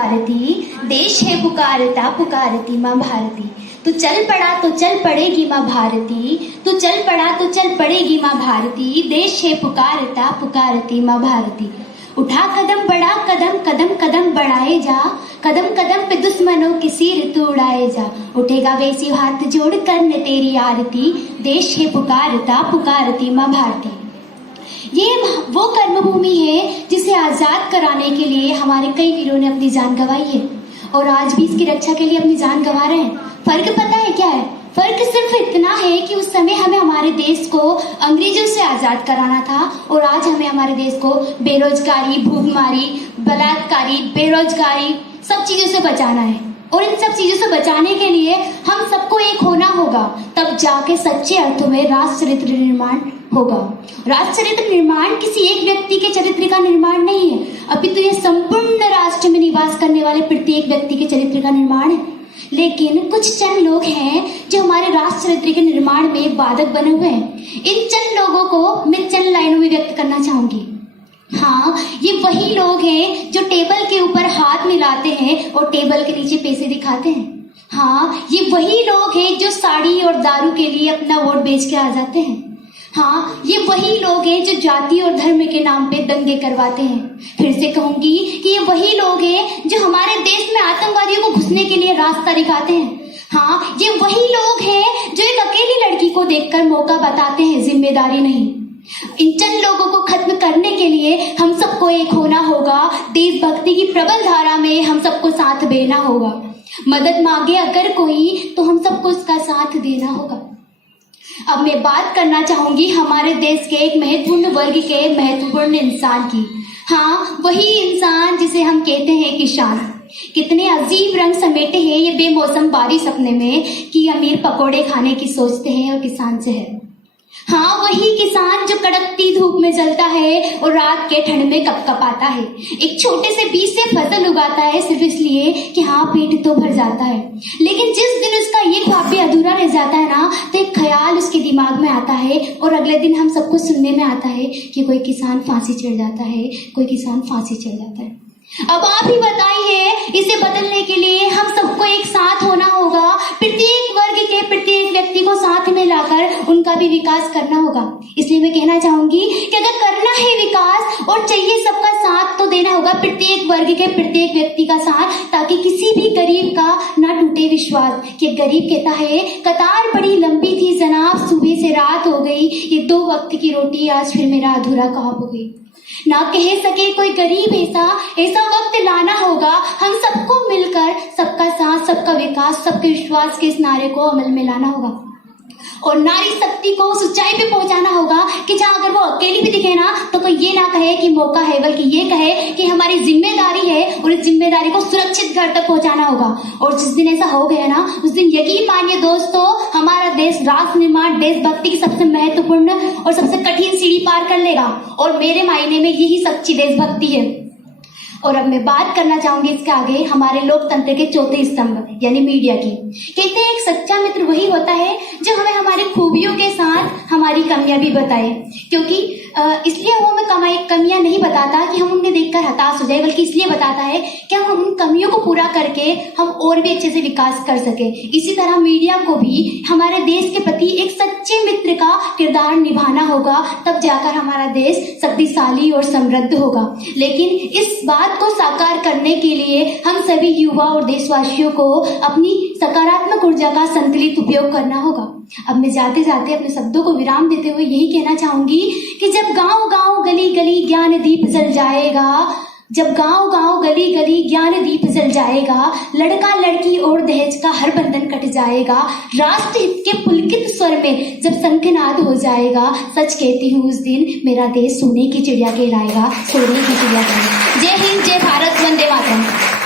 पुकारती, देश है पुकारता पुकारती माँ भारती। तू चल पड़ा तो चल पड़ेगी माँ भारती, तू चल पड़ा तो चल पड़ेगी माँ भारती, देश है पुकारता पुकारती माँ भारती। उठा कदम बढ़ा कदम कदम कदम बढ़ाए जा, कदम कदम पे दुश्मनों की सिर तू उड़ाए जा। उठेगा वैसी हाथ जोड़ करने तेरी आरती, देश है पुकारता पुकारती माँ भारती। ये वो कर्मभूमि है जिसे आजाद कराने के लिए हमारे कई वीरों ने अपनी जान गंवाई है और आज भी इसकी रक्षा के लिए अपनी जान गंवा रहे हैं। फर्क पता है क्या है? फर्क सिर्फ इतना है कि उस समय हमें हमारे देश को अंग्रेजों से आजाद कराना था और आज हमें हमारे देश को बेरोजगारी, भूखमरी, बलात्कारी, बेरोजगारी सब चीजों से बचाना है। और इन सब चीजों से बचाने के लिए हम सबको एक होना होगा, तब जाके सच्चे अर्थों में राष्ट्र चरित्र निर्माण होगा। राष्ट्र चरित्र निर्माण किसी एक व्यक्ति के चरित्र का निर्माण नहीं है, अपितु यह संपूर्ण राष्ट्र में निवास करने वाले प्रत्येक व्यक्ति के चरित्र का निर्माण है। लेकिन कुछ चंद लोग हैं जो हमारे राष्ट्र चरित्र के निर्माण में एक बाधक बने हुए हैं। इन चंद लोगों को मैं चंद लाइनों में व्यक्त करना चाहूंगी। हाँ, ये वही लोग हैं जो टेबल के ऊपर हाथ मिलाते हैं और टेबल के नीचे पैसे दिखाते हैं। हाँ, ये वही लोग हैं जो साड़ी और दारू के लिए अपना वोट बेच के आ जाते हैं। हाँ, ये वही लोग हैं जो जाति और धर्म के नाम पे दंगे करवाते हैं। फिर से कहूंगी कि ये वही लोग हैं जो हमारे देश में आतंकवादियों को घुसने के लिए रास्ता दिखाते हैं। हाँ, ये वही लोग हैं जो एक अकेली लड़की को देखकर मौका बताते हैं, जिम्मेदारी नहीं। इन चंद लोगों को खत्म करने के लिए हम सबको एक होना होगा, देशभक्ति की प्रबल धारा में हम सबको साथ देना होगा। मदद मांगे अगर कोई तो हम सबको उसका साथ देना होगा। अब मैं बात करना चाहूंगी हमारे देश के एक महत्वपूर्ण वर्ग के महत्वपूर्ण इंसान की। हाँ, वही इंसान जिसे हम कहते हैं किसान। कितने अजीब रंग समेटे हैं ये बेमौसम बारिश अपने में कि अमीर पकोड़े खाने की सोचते हैं और किसान से है। हाँ, वही किसान जो कड़कती धूप में जलता है और रात के ठंड में कपकपाता है। एक छोटे से बीज से फसल उगाता है सिर्फ इसलिए कि हाँ, पेट तो भर जाता है। लेकिन जिस दिन उसका ये ख्वाब भी अधूरा रह जाता है ना, तो एक ख्याल उसके दिमाग में आता है और अगले दिन हम सबको सुनने में आता है कि कोई किसान फांसी चढ़ जाता है, कोई किसान फांसी चढ़ जाता है। अब आप ही बताइए, इसे बदलने के लिए हम सबको एक साथ होना होगा। प्रत्येक वर्ग के प्रत्येक व्यक्ति को साथ में लाकर उनका भी विकास करना होगा। इसलिए मैं कहना चाहूंगी कि अगर करना है विकास और चाहिए सबका साथ, तो देना होगा प्रत्येक वर्ग के प्रत्येक व्यक्ति का साथ, ताकि किसी भी गरीब का ना टूटे विश्वास। कि गरीब कहता है, कतार बड़ी लंबी थी जनाब, सुबह से रात हो गई, ये 2 वक्त की रोटी आज फिर मेरा अधूरा काम हो गई। ना कह सके कोई गरीब ऐसा वक्त लाना होगा, हम सबको मिलकर सबका साथ, सबका विकास, सबके विश्वास के इस नारे को अमल में लाना होगा और नारी शक्ति को उस ऊंचाई पे पहुंचाना होगा कि जहां अगर वो अकेली भी दिखे ना, तो कोई ये ना कहे कि मौका है, बल्कि ये कहे कि हमारी जिम्मेदारी है और इस जिम्मेदारी को सुरक्षित घर तक पहुंचाना होगा। और जिस दिन ऐसा हो गया ना, उस दिन यकीन मानिए दोस्तों, हमारा देश राष्ट्र निर्माण, देशभक्ति की सबसे महत्वपूर्ण और सबसे कठिन सीढ़ी पार कर लेगा और मेरे मायने में यही सच्ची देशभक्ति है। और अब मैं बात करना चाहूंगी इसके आगे हमारे लोकतंत्र के चौथे स्तंभ यानी मीडिया की। कहते हैं एक सच्चा मित्र वही होता है जो हमें हमारी खूबियों के साथ हमारी कमियां भी बताए, क्योंकि इसलिए वो हमें कमियां नहीं बताता कि हम उन्हें देखकर हताश हो जाए, बल्कि इसलिए बताता है कि हम उन कमियों को पूरा करके हम और भी अच्छे से विकास कर सके। इसी तरह मीडिया को भी हमारे देश के प्रति एक सच्चे मित्र का किरदार निभाना होगा, तब जाकर हमारा देश शक्तिशाली और समृद्ध होगा। लेकिन इस बात को साकार करने के लिए हम सभी युवा और देशवासियों को अपनी सकारात्मक ऊर्जा का संतुलित उपयोग करना होगा। अब मैं जाते जाते अपने शब्दों को विराम देते हुए यही कहना चाहूंगी कि जब गांव गांव गली गली ज्ञान दीप जल जाएगा, जब गांव गांव गली गली ज्ञान दीप जल जाएगा, लड़का लड़की और दहेज का हर बंधन कट जाएगा, राष्ट्र हित के पुलकित स्वर में जब शंखनाद हो जाएगा, सच कहती हूँ उस दिन मेरा देश सोने की चिड़िया कहलाएगा, सोने की चिड़िया कहलाएगा। जय हिंद, जय भारत, वंदे मातरम।